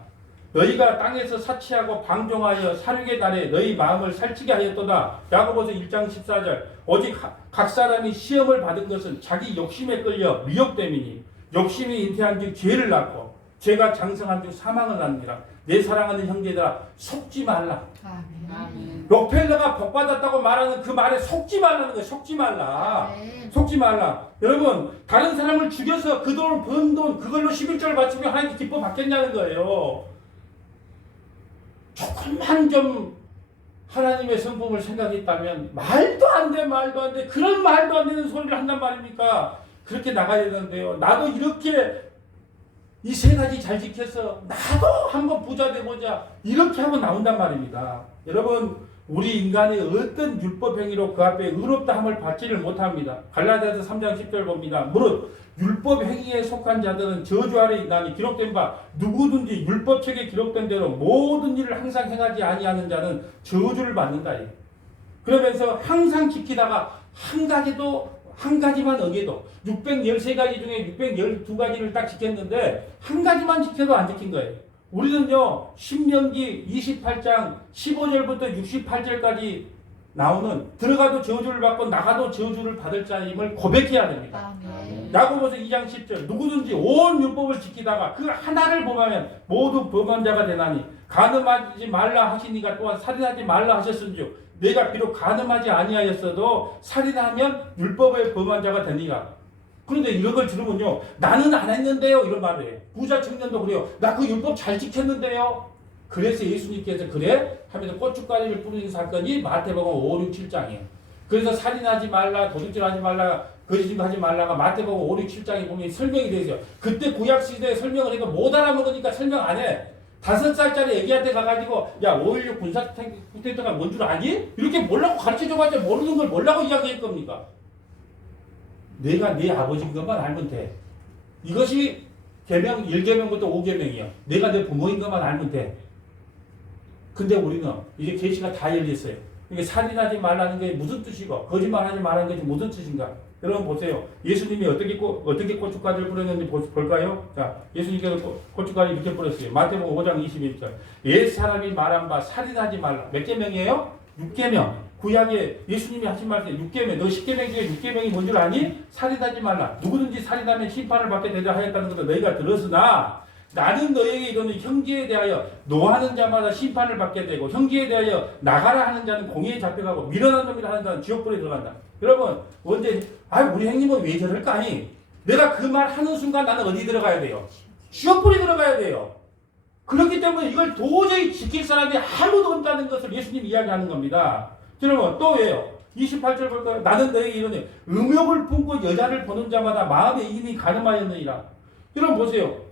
너희가 땅에서 사치하고 방종하여 살육의 달에 너희 마음을 살찌게 하였도다. 야고보서 1장 14절 오직 각 사람이 시험을 받은 것은 자기 욕심에 끌려 미혹됨이니 욕심이 잉태한 즉 죄를 낳고 죄가 장성한 즉 사망을 낳느니라. 내 사랑하는 형제들아 속지 말라. 아멘. 록펠러가 복받았다고 말하는 그 말에 속지 말라는 거예요. 속지 말라. 아멘. 속지 말라. 여러분 다른 사람을 죽여서 그 돈을 번 돈 그걸로 11조를 바치면 하나님 기뻐 받겠냐는 거예요. 조금만 좀 하나님의 성품을 생각했다면 말도 안 돼, 말도 안 돼. 그런 말도 안 되는 소리를 한단 말입니까? 그렇게 나가야 되는데요. 나도 이렇게 이 세 가지 잘 지켜서 나도 한번 부자 되보자. 이렇게 하고 나온단 말입니다. 여러분, 우리 인간의 어떤 율법 행위로 그 앞에 의롭다함을 받지를 못합니다. 갈라디아서 3장 10절 봅니다. 무릇 율법 행위에 속한 자들은 저주 아래 있나니 기록된 바 누구든지 율법책에 기록된 대로 모든 일을 항상 행하지 아니하는 자는 저주를 받는다. 그러면서 항상 지키다가 한 가지만 어겨도 613가지 중에 612가지를 딱 지켰는데 한 가지만 지켜도 안 지킨 거예요. 우리는요, 신명기 28장 15절부터 68절까지 나오는 들어가도 저주를 받고 나가도 저주를 받을 자임을 고백해야 됩니다. 야고보서 2장 10절 누구든지 온 율법을 지키다가 그 하나를 범하면 모두 범한 자가 되나니 간음하지 말라 하시니가 또한 살인하지 말라 하셨은즉 내가 비록 간음하지 아니하였어도 살인하면 율법을 범한 자가 되니라. 그런데 이런 걸 들으면요, 나는 안 했는데요, 이런 말을 해요. 부자 청년도 그래요. 나 그 율법 잘 지켰는데요. 그래서 예수님께서 그래 하면서 고춧가루를 뿌리는 사건이 마태복음 5, 6, 7장이에요. 그래서 살인하지 말라, 도둑질하지 말라, 거짓말하지 말라가 마태복음 5, 6, 7장에 보면 설명이 되어 있어요. 그때 구약 시대에 설명을 해도 못 알아먹으니까 설명 안 해. 5살짜리 애기한테 가가지고 야 5.16 군사쿠데타가 뭔 줄 아니? 이렇게 뭐라고 가르쳐줘봤자 모르는 걸 뭐라고 이야기할 겁니까? 내가 네 아버지인 것만 알면 돼. 이것이 계명 1계명부터 5계명이야. 내가 내 부모인 것만 알면 돼. 근데 우리는 이제 계시가 다 열렸어요. 이게 살인하지 말라는 게 무슨 뜻이고 거짓말하지 말라는 것이 무슨 뜻인가? 여러분 보세요. 예수님이 어떻게 고춧가루를 뿌렸는지 볼까요? 자, 예수님께서 고춧가루 이렇게 뿌렸어요. 마태복음 5장 21절. 옛 사람이 말한 바 살인하지 말라. 몇 계명이에요? 6계명. 구약에 예수님이 하신 말씀 6계명. 너 10계명 중에 6계명이 뭔 줄 아니? 살인하지 말라. 누구든지 살인하면 심판을 받게 되자 하였다는 것을 너희가 들었으나 나는 너에게 이르는 형제에 대하여 노하는 자마다 심판을 받게 되고 형제에 대하여 나가라 하는 자는 공회에 잡혀가고 미련한 놈이라 하는 자는 지옥불에 들어간다. 여러분 언제 우리 형님은 왜 저럴까 하니 내가 그 말 하는 순간 나는 어디 들어가야 돼요? 지옥불에 들어가야 돼요. 그렇기 때문에 이걸 도저히 지킬 사람이 아무도 없다는 것을 예수님이 이야기하는 겁니다. 여러분 또 왜요? 28절 볼까요? 나는 너에게 이르니 음욕을 품고 여자를 보는 자마다 마음에 이미 가늠하였느니라. 여러분 보세요.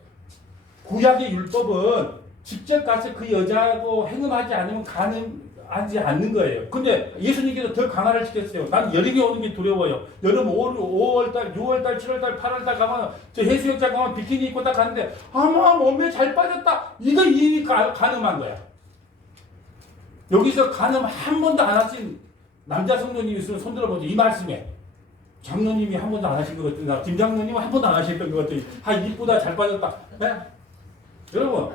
구약의 율법은 직접 가서 그 여자하고 행음하지 않으면 가늠하지 않는 거예요. 근데 예수님께서 더 강화를 시켰어요. 난 여름이 오는 게 두려워요. 여름 5월달, 6월달, 7월달, 8월달 가면 저 해수욕장 가면 비키니 입고 딱 가는데 아마 몸매 잘 빠졌다. 이거 이미 가늠한 거야. 여기서 가늠 한 번도 안 하신 남자 성도님이 있으면 손 들어보죠. 이 말씀에. 장로님이 한 번도 안 하신 것 같은데 김 장로님은 한 번도 안 하셨던 것 같아요. 이쁘다 잘 빠졌다. 네? 여러분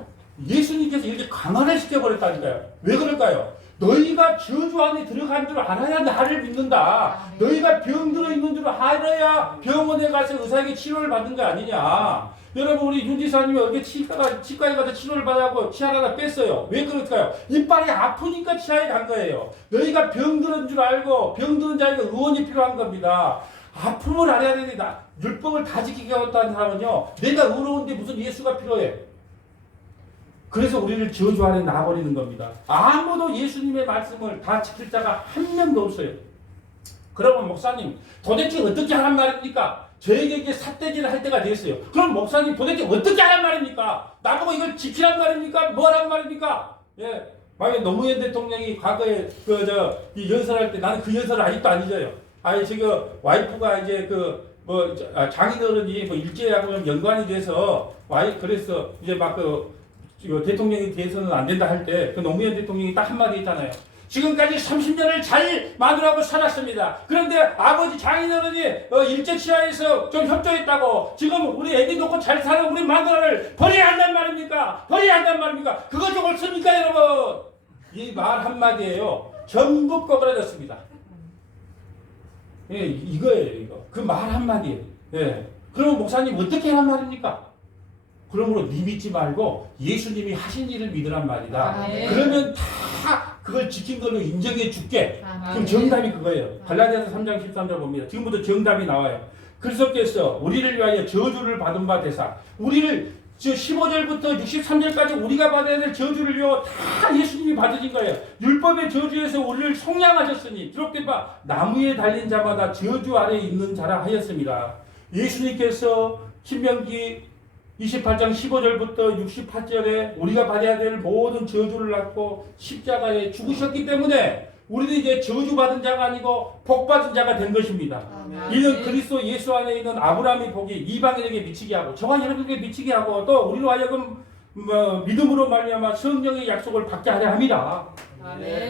예수님께서 이렇게 강화를 시켜버렸다니까요. 왜 그럴까요? 너희가 저주 안에 들어간 줄 알아야 나를 믿는다. 너희가 병들어 있는 줄 알아야 병원에 가서 의사에게 치료를 받는 거 아니냐. 여러분 우리 윤지사님이 어제 치과에 가서 치료를 받아고 치아를 하나 뺐어요. 왜 그럴까요? 이빨이 아프니까 치아에 간 거예요. 너희가 병들은 줄 알고 병드는 자에게 의원이 필요한 겁니다. 아픔을 알아야 되는데 율법을 다 지키겠다는 사람은요. 내가 의로운데 무슨 예수가 필요해. 그래서 우리를 저주 아래 놔버리는 겁니다. 아무도 예수님의 말씀을 다 지킬 자가 한 명도 없어요. 그러면 목사님 도대체 어떻게 하란 말입니까? 저에게 이제 삿대질을 할 때가 됐어요. 그럼 목사님 도대체 어떻게 하란 말입니까? 나보고 이걸 지키란 말입니까? 뭐란 말입니까? 예, 만약에 노무현 대통령이 과거에 이 연설할 때 나는 그 연설을 아직도 안 잊어요. 지금 와이프가 이제 장인어른이 일제하고 좀 연관이 돼서 그래서 이제 대통령에 대해서는 안 된다 할 때 그 노무현 대통령이 딱 한마디 했잖아요. 지금까지 30년을 잘 마누라하고 살았습니다. 그런데 아버지 장인어른이 일제 치하에서 좀 협조했다고 지금 우리 애기 놓고 잘 사는 우리 마누라를 버려야 한단 말입니까? 버려야 한단 말입니까? 그거 좀 옳습니까 여러분? 이 말 한마디에요. 전부 꺼버려졌습니다. 예, 이거예요 이거. 그 말 한마디에요. 예. 그럼 목사님 어떻게 하란 말입니까? 그러므로 네 믿지 말고 예수님이 하신 일을 믿으란 말이다. 그러면 다 그걸 지킨 걸로 인정해 줄게. 그럼 정답이 그거예요. 갈라디아서 3장 13절 봅니다. 지금부터 정답이 나와요. 그리스도께서 우리를 위하여 저주를 받은 바 되사 우리를 지금 15절부터 63절까지 우리가 받아야 될 저주를요 다 예수님이 받으신 거예요. 율법의 저주에서 우리를 속량하셨으니 기록된 바 나무에 달린 자마다 저주 아래에 있는 자라 하였습니다. 예수님께서 신명기 28장 15절부터 68절에 우리가 받아야 될 모든 저주를 받고 십자가에 죽으셨기 때문에 우리는 이제 저주받은 자가 아니고 복받은 자가 된 것입니다. 이는 그리스도 예수 안에 있는 아브라함의 복이 이방인에게 미치게 하고 저와 여러분에게 미치게 하고 또 우리로 하여금 믿음으로 말미암아 성령의 약속을 받게 하려 함이라.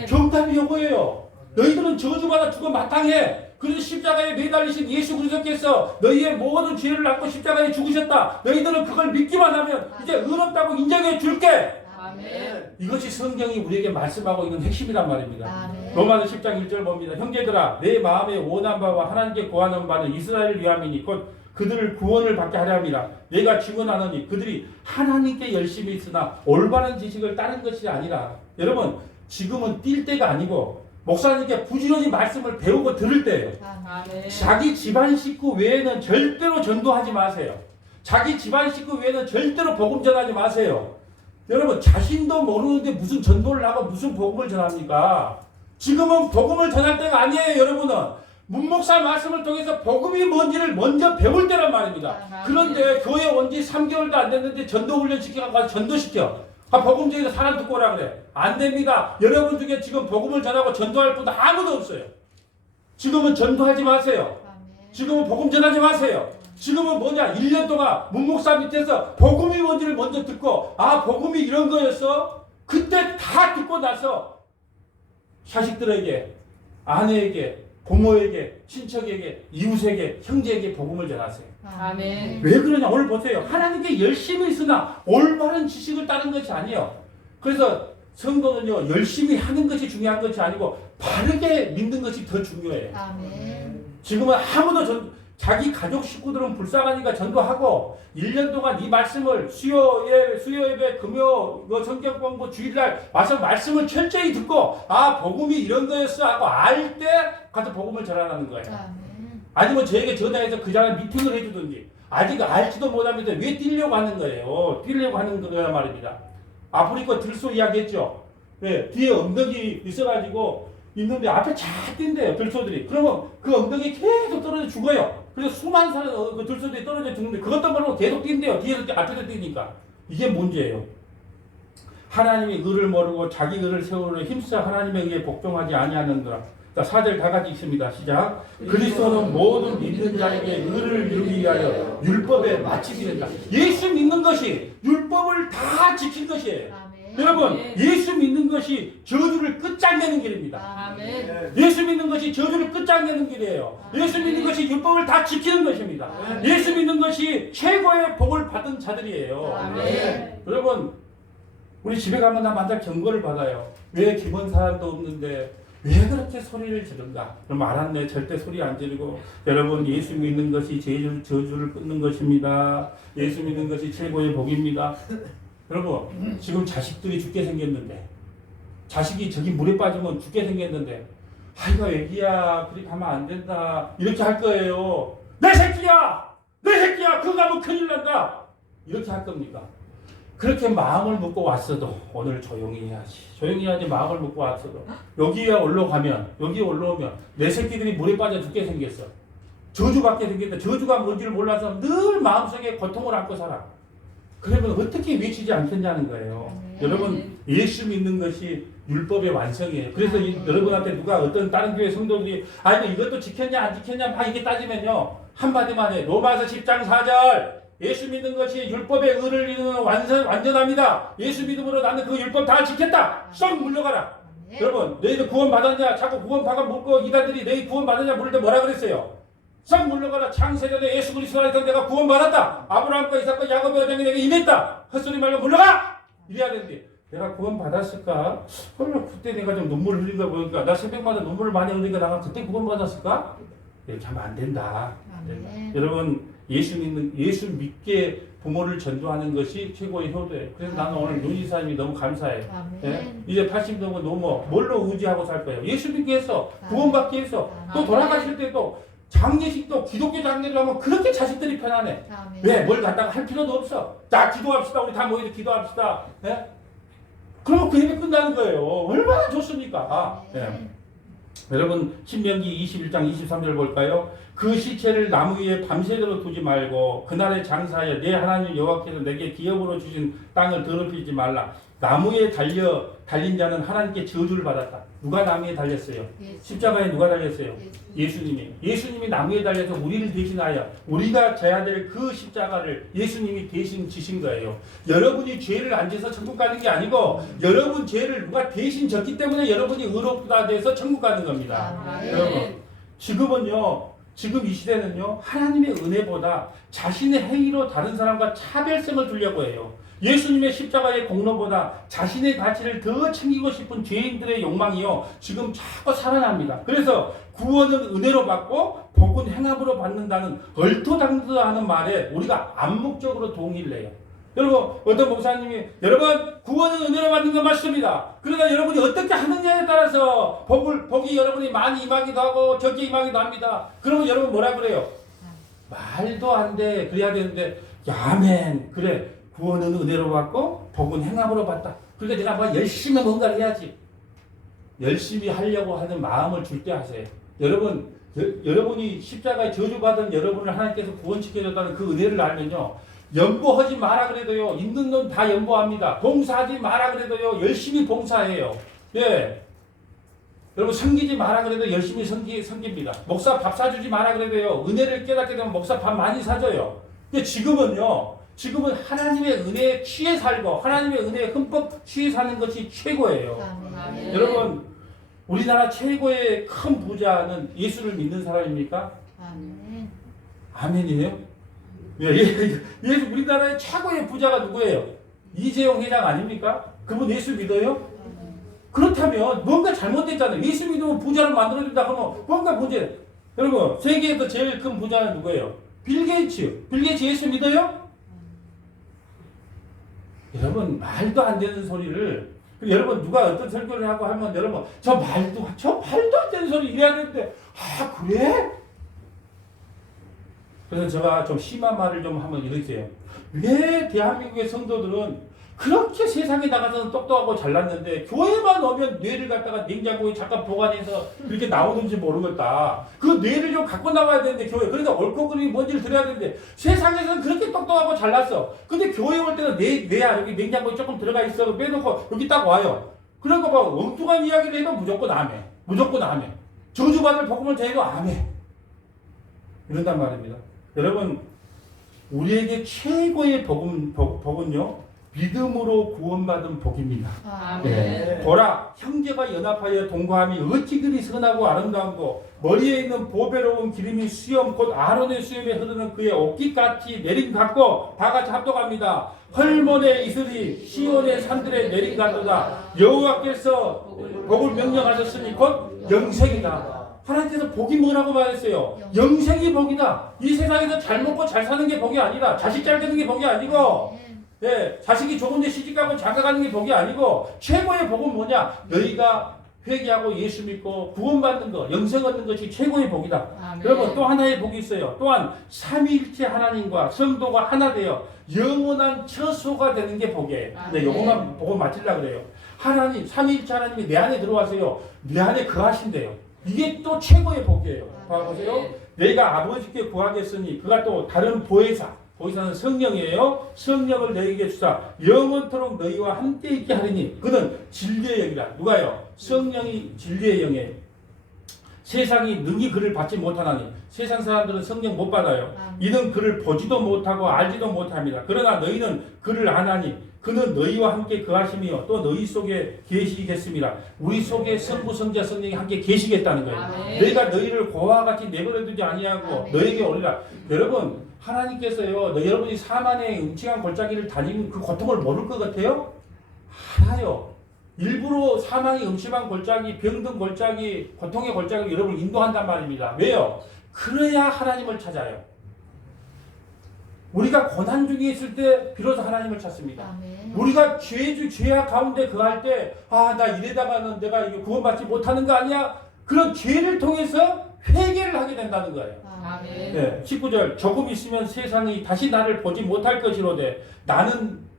정답이 이거예요. 너희들은 저주받아 죽어 마땅해. 그래서 십자가에 매달리신 예수 그리스도께서 너희의 모든 죄를 안고 십자가에 죽으셨다. 너희들은 그걸 믿기만 하면 이제 의롭다고 인정해 줄게. 아멘. 이것이 성경이 우리에게 말씀하고 있는 핵심이란 말입니다. 아멘. 로마서 10장 1절 봅니다. 형제들아 내 마음에 원한 바와 하나님께 구하는 바는 이스라엘을 위함이니 곧 그들을 구원을 받게 하려 함이라. 내가 증언하노니 그들이 하나님께 열심히 있으나 올바른 지식을 따른 것이 아니라. 여러분 지금은 뛸 때가 아니고 목사님께 부지런히 말씀을 배우고 들을 때예요. 아멘. 자기 집안 식구 외에는 절대로 전도하지 마세요. 자기 집안 식구 외에는 절대로 복음 전하지 마세요. 여러분 자신도 모르는데 무슨 전도를 하고 무슨 복음을 전합니까? 지금은 복음을 전할 때가 아니에요. 여러분은 문목사 말씀을 통해서 복음이 뭔지를 먼저 배울 때란 말입니다. 그런데 교회 온 지 3개월도 안 됐는데 전도훈련 시켜서 가서 전도시켜. 복음 중에서 사람 듣고 오라 그래. 안 됩니다. 여러분 중에 지금 복음을 전하고 전도할 분도 아무도 없어요. 지금은 전도하지 마세요. 지금은 복음 전하지 마세요. 지금은 뭐냐? 1년 동안 문목사 밑에서 복음이 뭔지를 먼저 듣고 복음이 이런 거였어? 그때 다 듣고 나서 자식들에게, 아내에게, 부모에게, 친척에게, 이웃에게, 형제에게 복음을 전하세요. 아멘. 왜 그러냐? 오늘 보세요. 하나님께 열심히 있으나 올바른 지식을 따른 것이 아니에요. 그래서 성도는요 열심히 하는 것이 중요한 것이 아니고 바르게 믿는 것이 더 중요해요. 아멘. 지금은 아무도 자기 가족 식구들은 불쌍하니까 전도하고 1년 동안 이 말씀을 수요예배, 금요 성경 공부 주일날 와서 말씀을 철저히 듣고 복음이 이런 거였어 하고 알 때 가서 복음을 전하라는 거예요. 아멘. 아니면 저에게 전화해서 그 자리에 미팅을 해주든지 아직 알지도 못하면서 왜 뛰려고 하는 거예요. 뛰려고 하는 거란 말입니다. 아프리카 들소 이야기했죠. 네, 뒤에 엉덩이 있어가지고 있는데 앞에 잘 뛴대요. 들소들이. 그러면 그 엉덩이 계속 떨어져 죽어요. 그래서 수많은 사람 그 들소들이 떨어져 죽는데 그것도 모르고 계속 뛴대요. 뒤에서 앞에서 뛰니까. 이게 문제예요. 하나님의 의를 모르고 자기 의를 세우려 힘써 하나님에 의해 복종하지 아니하는도라. 자, 4절 다 같이 있습니다. 시작. 그리스도는 모든 믿는 자에게 의를 이루기 위하여 율법에 마치게 된다. 예수 믿는 것이 율법을 다 지킨 것이에요. 아멘. 여러분, 예수 믿는 것이 저주를 끝장내는 길입니다. 아멘. 예수 믿는 것이 저주를 끝장내는 길이에요. 예수 믿는 것이 율법을 다 지키는 것입니다. 예수 믿는 것이 최고의 복을 받은 자들이에요. 아멘. 여러분, 우리 집에 가면 나 만날 경고를 받아요. 왜 기본 사람도 없는데 왜 그렇게 소리를 지른가? 그럼 알았네. 절대 소리 안 지르고. 여러분, 예수 믿는 것이 저주를 끊는 것입니다. 예수 믿는 것이 최고의 복입니다. 여러분, 지금 자식들이 죽게 생겼는데, 자식이 저기 물에 빠지면 죽게 생겼는데, 아이고, 애기야, 그리 가면 안 된다. 이렇게 할 거예요. 내 새끼야! 내 새끼야! 그거 가면 큰일 난다! 이렇게 할 겁니까? 그렇게 마음을 먹고 왔어도 오늘 조용히 해야지. 조용히 해야지 마음을 먹고 왔어도 여기에 올라오면 내 새끼들이 물에 빠져 죽게 생겼어. 저주받게 생겼다. 저주가 뭔지를 몰라서 늘 마음속에 고통을 안고 살아. 그러면 어떻게 외치지 않겠냐는 거예요. 여러분, 예수 믿는 것이 율법의 완성이에요. 그래서 여러분한테 누가 어떤 다른 교회 성도들이 이것도 지켰냐 안 지켰냐 막 이게 따지면요. 한마디만 해. 로마서 10장 4절. 예수 믿는 것이 율법의 의를 이루는 완전합니다. 예수 믿음으로 나는 그 율법 다 지켰다. 쏙 물러가라. 여러분, 너희들 구원 받았냐? 자꾸 구원 받아 묻고 이단들이 너희 구원 받았냐 물을 때 뭐라 그랬어요? 썩 물러가라. 창세전에 예수 그리스도 안에서 내가 구원 받았다. 아브라함과 이삭과 야곱의 여정이 내게 임했다. 헛소리 말고 물러가. 이래야 되는데 내가 구원 받았을까? 그때 내가 좀 눈물을 흘린 거 보니까 나 새벽마다 눈물을 많이 흘리니까 내가 그때 구원 받았을까? 이렇게 하면 안 된다. 여러분, 예수 믿게 부모를 전도하는 것이 최고의 효도예요. 그래서 나는 오늘 윤희 사님이 너무 감사해요. 예? 이제 80넘은 넘어 뭘로 의지하고 살 거예요? 예수 믿게 해서 구원받게 해서 또 돌아가실 때도 장례식도 기독교 장례를 하면 그렇게 자식들이 편안해. 아멘. 왜? 뭘 갖다가 할 필요도 없어. 자, 기도합시다. 우리 다 모여서 기도합시다. 예? 그러면 그 예배 끝나는 거예요. 얼마나 좋습니까? 예. 여러분 신명기 21장 23절 볼까요? 그 시체를 나무 위에 밤새도록 두지 말고 그날의 장사에 내 하나님 여호와께서 내게 기업으로 주신 땅을 더럽히지 말라. 나무에 달린 자는 하나님께 저주를 받았다. 누가 나무에 달렸어요? 십자가에 누가 달렸어요? 예수님이 나무에 달려서 우리를 대신하여 우리가 져야 될 그 십자가를 예수님이 대신 지신 거예요. 여러분이 죄를 안 져서 천국 가는 게 아니고 여러분 죄를 누가 대신 졌기 때문에 여러분이 의롭다 돼서 천국 가는 겁니다. 여러분 지금 이 시대는요 하나님의 은혜보다 자신의 행위로 다른 사람과 차별성을 두려고 해요. 예수님의 십자가의 공로보다 자신의 가치를 더 챙기고 싶은 죄인들의 욕망이요 지금 자꾸 살아납니다. 그래서 구원은 은혜로 받고 복은 행함으로 받는다는 얼토당토하는 말에 우리가 암묵적으로 동의를 해요. 여러분 어떤 목사님이 여러분 구원은 은혜로 받는 건 맞습니다. 그러나 여러분이 어떻게 하느냐에 따라서 복이 여러분이 많이 임하기도 하고 적게 임하기도 합니다. 그러면 여러분 뭐라 그래요? 말도 안 돼. 그래야 되는데 아멘 그래 구원은 은혜로 받고 복은 행함으로 받다. 그러니까 내가 뭐 열심히 뭔가를 해야지. 열심히 하려고 하는 마음을 줄 때 하세요. 여러분이 십자가에 저주받은 여러분을 하나님께서 구원시켜줬다는 그 은혜를 알면요. 연보하지 마라 그래도요. 있는 돈 다 연보합니다. 봉사하지 마라 그래도요. 열심히 봉사해요. 예. 여러분 섬기지 마라 그래도 열심히 섬깁니다. 목사 밥 사주지 마라 그래도요. 은혜를 깨닫게 되면 목사 밥 많이 사줘요. 근데 지금은 하나님의 은혜에 취해 살고 하나님의 은혜에 흠뻑 취해 사는 것이 최고예요. 아멘. 여러분 우리나라 최고의 큰 부자는 예수를 믿는 사람입니까? 아멘. 아멘이에요? 예수 우리나라의 최고의 부자가 누구예요? 이재용 회장 아닙니까? 그분 예수 믿어요? 그렇다면 뭔가 잘못됐잖아요. 예수 믿으면 부자를 만들어준다 하면 뭔가 문제. 여러분 세계에서 제일 큰 부자는 누구예요? 빌 게이츠 예수 믿어요? 여러분 말도 안 되는 소리를 여러분 누가 어떤 설교를 하고 하면 여러분 저 말도 안 되는 소리 이래야 되는데 그래? 그래서 제가 좀 심한 말을 좀 한번 이렇게 왜 대한민국의 성도들은 그렇게 세상에 나가서는 똑똑하고 잘났는데 교회만 오면 뇌를 갖다가 냉장고에 잠깐 보관해서 그렇게 나오는지 모르겠다. 그 뇌를 좀 갖고 나와야 되는데 교회 그러니까 옳고 그름이 뭔지를 들어야 되는데 세상에서는 그렇게 똑똑하고 잘났어. 근데 교회 올 때는 뇌야 여기 냉장고에 조금 들어가 있어 빼놓고 여기 딱 와요. 그러니까 막 엉뚱한 이야기를 해도 무조건 아멘. 저주받을 복음을 전해도 아멘. 이런단 말입니다. 여러분 우리에게 최고의 복은요 믿음으로 구원받은 복입니다. 아멘. 보라 형제가 연합하여 동거함이 어찌 그리 선하고 아름다운고 머리에 있는 보배로운 기름이 수염 곧 아론의 수염에 흐르는 그의 옷깃같이 내림 같고 다 같이 합독합니다. 헐몬의 이슬이 시온의 산들에 내림 같도다. 여호와께서 복을 명령하셨으니 곧 영생이다. 하나님께서 복이 뭐라고 말했어요? 영생이 복이다. 이 세상에서 잘 먹고 잘 사는 게 복이 아니다. 자식 잘 되는 게 복이 아니고 자식이 좋은데 시집가고 장가가는 게 복이 아니고 최고의 복은 뭐냐? 너희가 회개하고 예수 믿고 구원받는 것, 영생 얻는 것이 최고의 복이다. 아멘. 여러분 또 하나의 복이 있어요. 또한 삼위일체 하나님과 성도가 하나 되어 영원한 처소가 되는 게 복이에요. 근데 요것만 보고 마치려고 그래요. 하나님, 삼위일체 하나님이 내 안에 들어와서요. 내 안에 거하신대요. 이게 또 최고의 복이에요. 봐보세요. 내가 아버지께 구하겠으니 그가 또 다른 보혜사는 성령이에요. 성령을 너희에게 주사 영원토록 너희와 함께 있게 하리니 그는 진리의 영이라. 누가요? 성령이 진리의 영이에요. 세상이 능히 그를 받지 못하나니 세상 사람들은 성령 못 받아요. 이는 그를 보지도 못하고 알지도 못합니다. 그러나 너희는 그를 아나니 그는 너희와 함께 거하시며 또 너희 속에 계시겠습니다. 우리 속에 성부 성자 성령이 함께 계시겠다는 거예요. 너희가 너희를 고와 같이 내버려두지 아니하고 너에게 오리라. 여러분 하나님께서요 여러분이 사만의 음침한 골짜기를 다니는 그 고통을 모를 것 같아요? 알아요. 일부러 사망의 음침한 골짜기, 병든 골짜기, 고통의 골짜기를 여러분을 인도한단 말입니다. 왜요? 그래야 하나님을 찾아요. 우리가 고난 중에 있을 때 비로소 하나님을 찾습니다. 아멘. 우리가 죄악 가운데 거할 때 나 이래다가는 내가 이거 구원받지 못하는 거 아니야? 그런 죄를 통해서 회개를 하게 된다는 거예요. 아멘. 네, 19절 조금 있으면 세상이 다시 나를 보지 못할 것이로되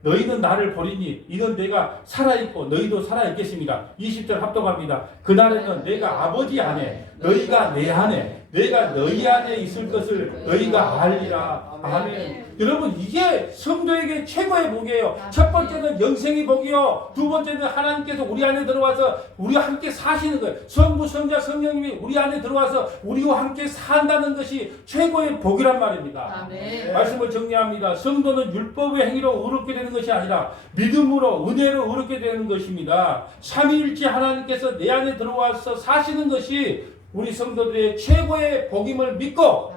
너희는 나를 버리니 이는 내가 살아있고 너희도 살아있겠습니다. 20절 합독합니다. 그날에는 내가 아버지 안에 너희가 내 안에 내가 너희 안에 있을 것을 너희가 알리라. 아멘. 여러분 이게 성도에게 최고의 복이에요. 첫 번째는 영생의 복이요. 두 번째는 하나님께서 우리 안에 들어와서 우리와 함께 사시는 거예요. 성부, 성자, 성령님이 우리 안에 들어와서 우리와 함께 산다는 것이 최고의 복이란 말입니다. 아멘. 말씀을 정리합니다. 성도는 율법의 행위로 의롭게 되는 것이 아니라 믿음으로 은혜로 의롭게 되는 것입니다. 삼위일체 하나님께서 내 안에 들어와서 사시는 것이 우리 성도들의 최고의 복임을 믿고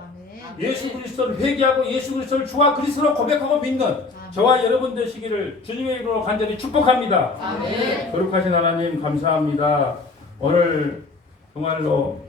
예수 그리스도를 회개하고 예수 그리스도를 주와 그리스도로 고백하고 믿는 저와 여러분 되시기를 주님의 이름으로 간절히 축복합니다. 아멘. 거룩하신 하나님 감사합니다. 오늘 정말로